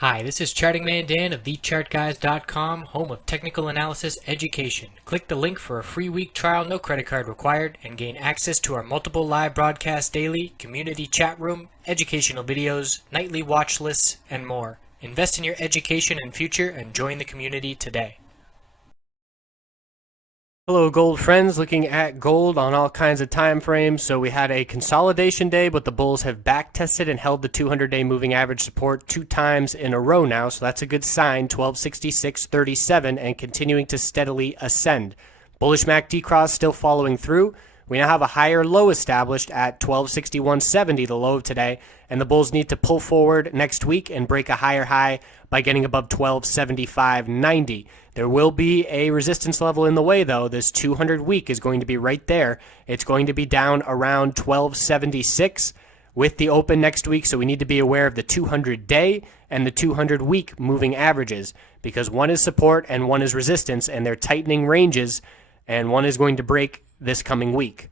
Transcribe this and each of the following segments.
Hi, this is Charting Man Dan of TheChartGuys.com, home of technical analysis education. Click the link for a free week trial, no credit card required, and gain access to our multiple live broadcasts daily, community chat room, educational videos, nightly watch lists, and more. Invest in your education and future and join the community today. Hello gold friends, looking at gold on all kinds of time frames. So we had a consolidation day, but the bulls have back tested and held the 200-day moving average support 2 times in a row now. So that's a good sign, 1266.37, and continuing to steadily ascend. Bullish MACD cross still following through. We now have a higher low established at 1261.70, the low of today, and the bulls need to pull forward next week and break a higher high by getting above 1275.90. There will be a resistance level in the way, though. This 200 week is going to be right there. It's going to be down around 1276 with the open next week, so we need to be aware of the 200 day and the 200 week moving averages, because one is support and one is resistance, and they're tightening ranges, and one is going to break this coming week.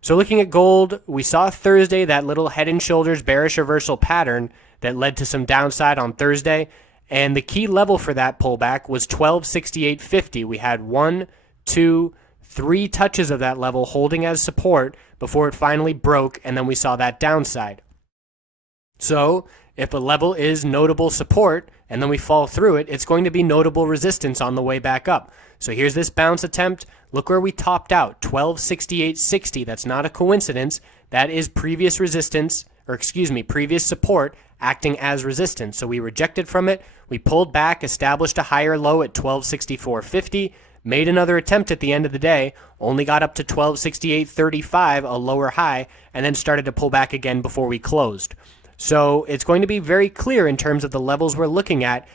So looking at gold, we saw Thursday that little head and shoulders bearish reversal pattern that led to some downside on Thursday. And the key level for that pullback was 1268.50. We had 1, 2, 3 touches of that level holding as support before it finally broke, and then we saw that downside. So if a level is notable support and then we fall through it, it's going to be notable resistance on the way back up. So here's this bounce attempt. Look where we topped out, 1268.60. That's not a coincidence. That is previous resistance, previous support acting as resistance. So we rejected from it. We pulled back, established a higher low at 1264.50, made another attempt at the end of the day, only got up to 1268.35, a lower high, and then started to pull back again before we closed. So it's going to be very clear in terms of the levels we're looking at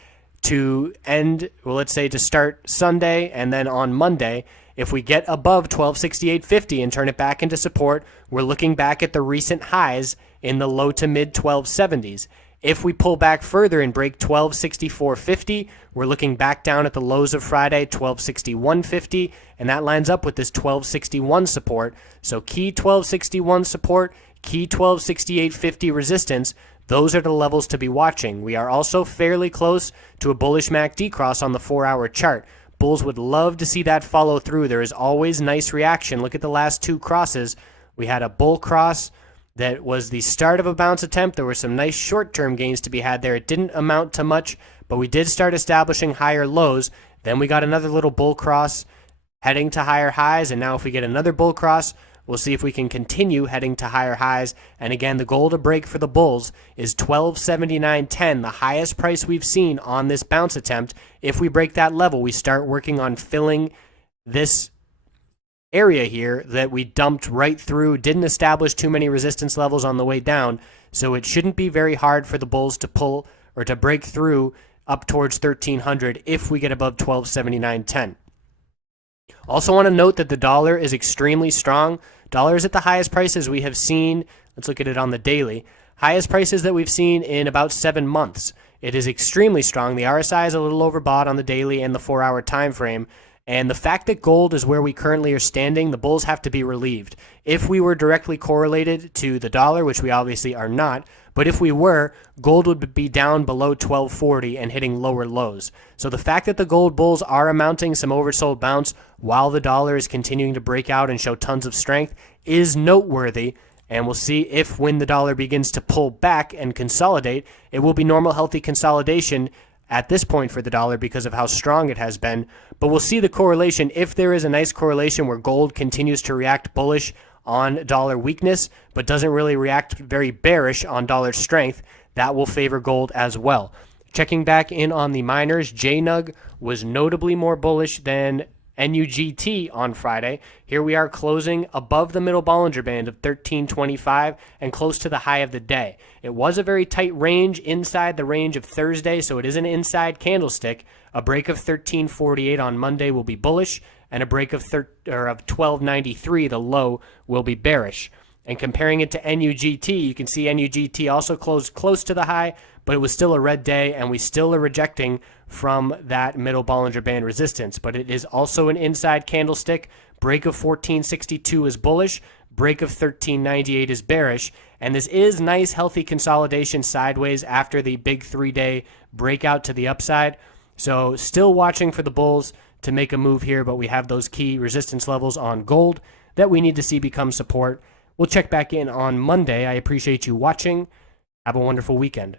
to end, well, let's say to start Sunday and then on Monday. If we get above 1268.50 and turn it back into support, we're looking back at the recent highs in the low to mid 1270s. If we pull back further and break 1264.50, we're looking back down at the lows of Friday, 1261.50, and that lines up with this 1261 support. So key 1261 support, key 1268.50 resistance, those are the levels to be watching. We are also fairly close to a bullish MACD cross on the 4-hour chart. Bulls would love to see that follow through. There is always nice reaction. Look at the last 2 crosses. We had a bull cross that was the start of a bounce attempt. There were some nice short-term gains to be had there. It didn't amount to much, but we did start establishing higher lows. Then we got another little bull cross heading to higher highs, and now if we get another bull cross, we'll see if we can continue heading to higher highs. And again, the goal to break for the bulls is 1279.10, the highest price we've seen on this bounce attempt. If we break that level, we start working on filling this area here that we dumped right through, didn't establish too many resistance levels on the way down, so it shouldn't be very hard for the bulls to pull or to break through up towards 1300 if we get above 1279.10. Also want to note that the dollar is extremely strong. Dollar is at the highest prices we have seen. Let's look at it on the daily. Highest prices that we've seen in about 7 months. It is extremely strong. The RSI is a little overbought on the daily and the 4-hour time frame. And the fact that gold is where we currently are standing, the bulls have to be relieved. If we were directly correlated to the dollar, which we obviously are not, but if we were, gold would be down below 1240 and hitting lower lows. So the fact that the gold bulls are mounting some oversold bounce while the dollar is continuing to break out and show tons of strength is noteworthy. And we'll see if when the dollar begins to pull back and consolidate, it will be normal, healthy consolidation at this point for the dollar because of how strong it has been. But we'll see the correlation. If there is a nice correlation where gold continues to react bullish on dollar weakness, but doesn't really react very bearish on dollar strength, that will favor gold as well. Checking back in on the miners, JNUG was notably more bullish than NUGT on Friday. Here we are closing above the middle Bollinger Band of 1325 and close to the high of the day. It was a very tight range inside the range of Thursday, so it is an inside candlestick. A break of 1348 on Monday will be bullish, and a break of 1293, the low, will be bearish. And comparing it to NUGT, you can see NUGT also closed close to the high, but it was still a red day, and we still are rejecting from that middle Bollinger Band resistance. But it is also an inside candlestick. Break of 1462 is bullish. break of 1398 is bearish, and this is nice, healthy consolidation sideways after the big 3-day breakout to the upside. So still watching for the bulls to make a move here, but we have those key resistance levels on gold that we need to see become support. We'll check back in on Monday. I appreciate you watching. Have a wonderful weekend.